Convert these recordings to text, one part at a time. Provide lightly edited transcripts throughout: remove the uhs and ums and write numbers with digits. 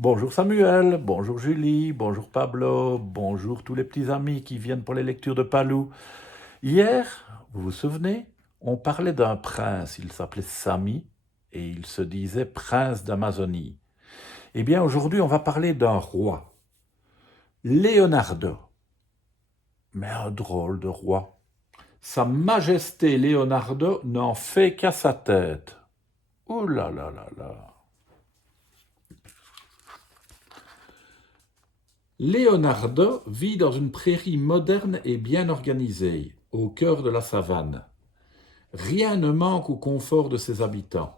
Bonjour Samuel, bonjour Julie, bonjour Pablo, bonjour tous les petits amis qui viennent pour les lectures de Palou. Hier, vous vous souvenez, on parlait d'un prince, il s'appelait Sami et il se disait prince d'Amazonie. Eh bien aujourd'hui, on va parler d'un roi, Leonardo, mais un drôle de roi. Sa majesté Leonardo n'en fait qu'à sa tête. Oh là là là là. Leonardo vit dans une prairie moderne et bien organisée, au cœur de la savane. Rien ne manque au confort de ses habitants.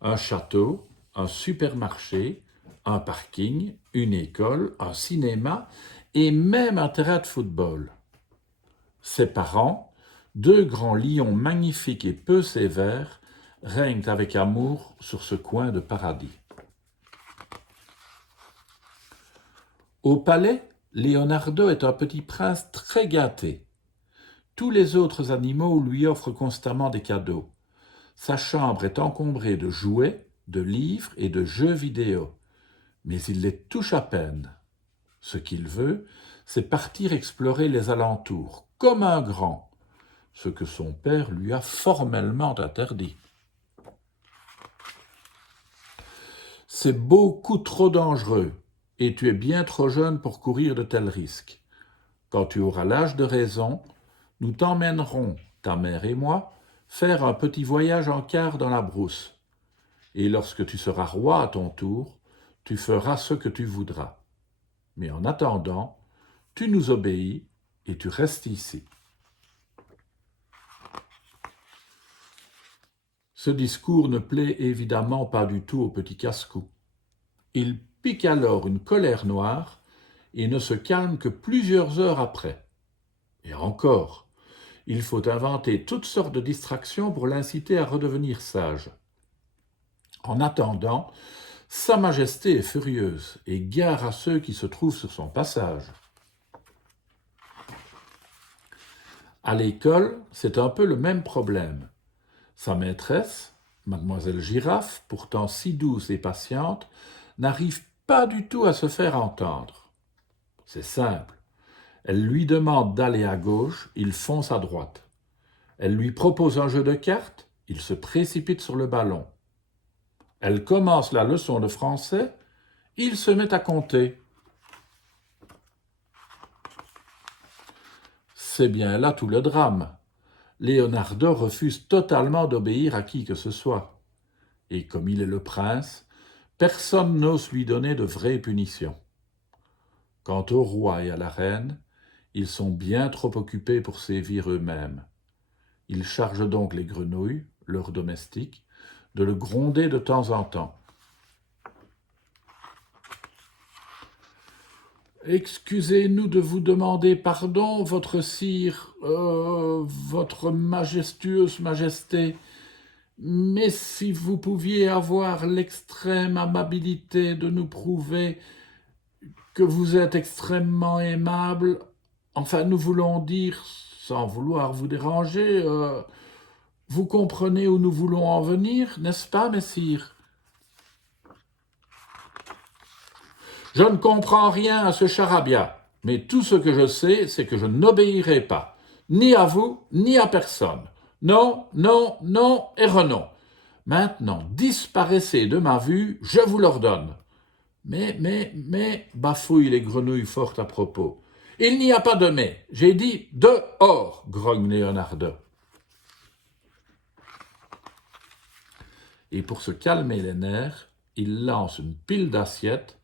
Un château, un supermarché, un parking, une école, un cinéma et même un terrain de football. Ses parents, deux grands lions magnifiques et peu sévères, règnent avec amour sur ce coin de paradis. Au palais, Leonardo est un petit prince très gâté. Tous les autres animaux lui offrent constamment des cadeaux. Sa chambre est encombrée de jouets, de livres et de jeux vidéo. Mais il les touche à peine. Ce qu'il veut, c'est partir explorer les alentours, comme un grand, ce que son père lui a formellement interdit. C'est beaucoup trop dangereux, et tu es bien trop jeune pour courir de tels risques. Quand tu auras l'âge de raison, nous t'emmènerons, ta mère et moi, faire un petit voyage en car dans la brousse. Et lorsque tu seras roi à ton tour, tu feras ce que tu voudras. Mais en attendant, tu nous obéis et tu restes ici. Ce discours ne plaît évidemment pas du tout au petit casse-cou. Il pique alors une colère noire et ne se calme que plusieurs heures après. Et encore, il faut inventer toutes sortes de distractions pour l'inciter à redevenir sage. En attendant, Sa Majesté est furieuse et gare à ceux qui se trouvent sur son passage. À l'école, c'est un peu le même problème. Sa maîtresse, mademoiselle Girafe, pourtant si douce et patiente, n'arrive pas du tout à se faire entendre. C'est simple. Elle lui demande d'aller à gauche, il fonce à droite. Elle lui propose un jeu de cartes, il se précipite sur le ballon. Elle commence la leçon de français, il se met à compter. C'est bien là tout le drame. Leonardo refuse totalement d'obéir à qui que ce soit. Et comme il est le prince, personne n'ose lui donner de vraies punitions. Quant au roi et à la reine, ils sont bien trop occupés pour sévir eux-mêmes. Ils chargent donc les grenouilles, leurs domestiques, de le gronder de temps en temps. « Excusez-nous de vous demander pardon, votre sire, votre majestueuse majesté, mais si vous pouviez avoir l'extrême amabilité de nous prouver que vous êtes extrêmement aimable, enfin nous voulons dire, sans vouloir vous déranger, vous comprenez où nous voulons en venir, n'est-ce pas, messire ? Je ne comprends rien à ce charabia, mais tout ce que je sais, c'est que je n'obéirai pas, ni à vous, ni à personne. Non, non, non et renon. Maintenant, disparaissez de ma vue, je vous l'ordonne. Mais, bafouillent les grenouilles fort à propos. Il n'y a pas de mais, j'ai dit dehors, grogne Leonardo. Et pour se calmer les nerfs, il lance une pile d'assiettes,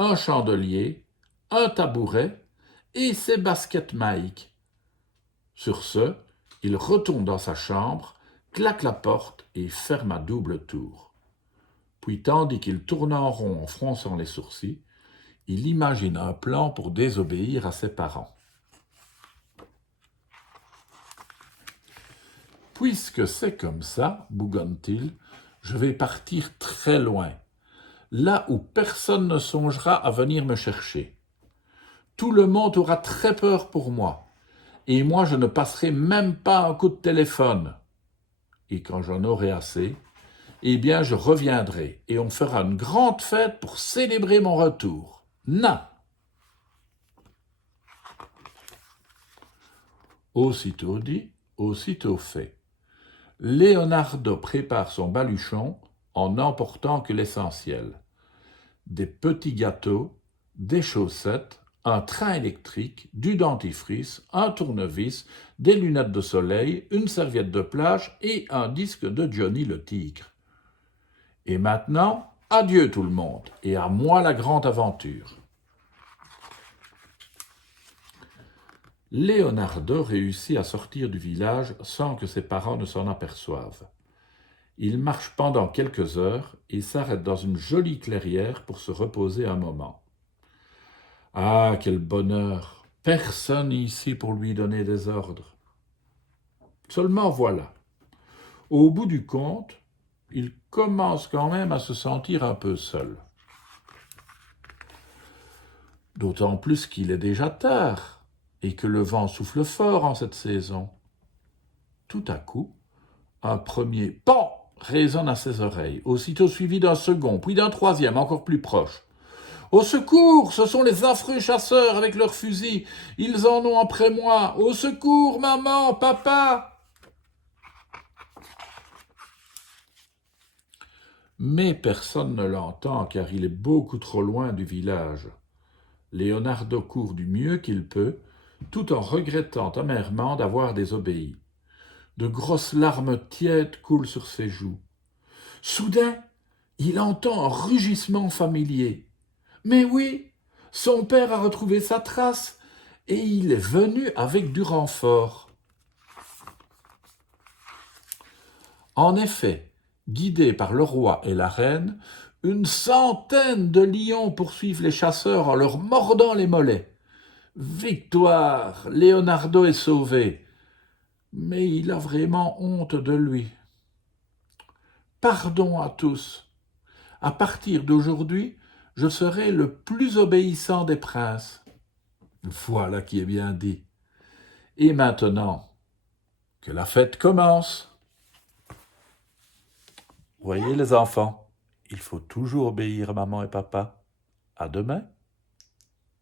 un chandelier, un tabouret et ses baskets maïques. Sur ce, il retourne dans sa chambre, claque la porte et ferme à double tour. Puis, tandis qu'il tourne en rond en fronçant les sourcils, il imagine un plan pour désobéir à ses parents. Puisque c'est comme ça, bougonne-t-il, je vais partir très loin, là où personne ne songera à venir me chercher. Tout le monde aura très peur pour moi, et moi je ne passerai même pas un coup de téléphone. Et quand j'en aurai assez, eh bien je reviendrai et on fera une grande fête pour célébrer mon retour. Na. Aussitôt dit, aussitôt fait. Leonardo prépare son baluchon en n'emportant que l'essentiel. Des petits gâteaux, des chaussettes, un train électrique, du dentifrice, un tournevis, des lunettes de soleil, une serviette de plage et un disque de Johnny le Tigre. Et maintenant, adieu tout le monde, et à moi la grande aventure. Leonardo réussit à sortir du village sans que ses parents ne s'en aperçoivent. Il marche pendant quelques heures et s'arrête dans une jolie clairière pour se reposer un moment. Ah, quel bonheur! Personne ici pour lui donner des ordres. Seulement voilà, au bout du compte, il commence quand même à se sentir un peu seul. D'autant plus qu'il est déjà tard et que le vent souffle fort en cette saison. Tout à coup, un premier « pan » résonne à ses oreilles, aussitôt suivi d'un second, puis d'un troisième, encore plus proche. « Au secours, ce sont les affreux chasseurs avec leurs fusils. Ils en ont après moi. Au secours, maman, papa !» Mais personne ne l'entend car il est beaucoup trop loin du village. Leonardo court du mieux qu'il peut, tout en regrettant amèrement d'avoir désobéi. De grosses larmes tièdes coulent sur ses joues. Soudain, il entend un rugissement familier. Mais oui, son père a retrouvé sa trace et il est venu avec du renfort. En effet, guidés par le roi et la reine, une centaine de lions poursuivent les chasseurs en leur mordant les mollets. Victoire! Leonardo est sauvé. Mais il a vraiment honte de lui. Pardon à tous. À partir d'aujourd'hui, je serai le plus obéissant des princes. Voilà qui est bien dit. Et maintenant, que la fête commence. Voyez les enfants, il faut toujours obéir à maman et papa. À demain.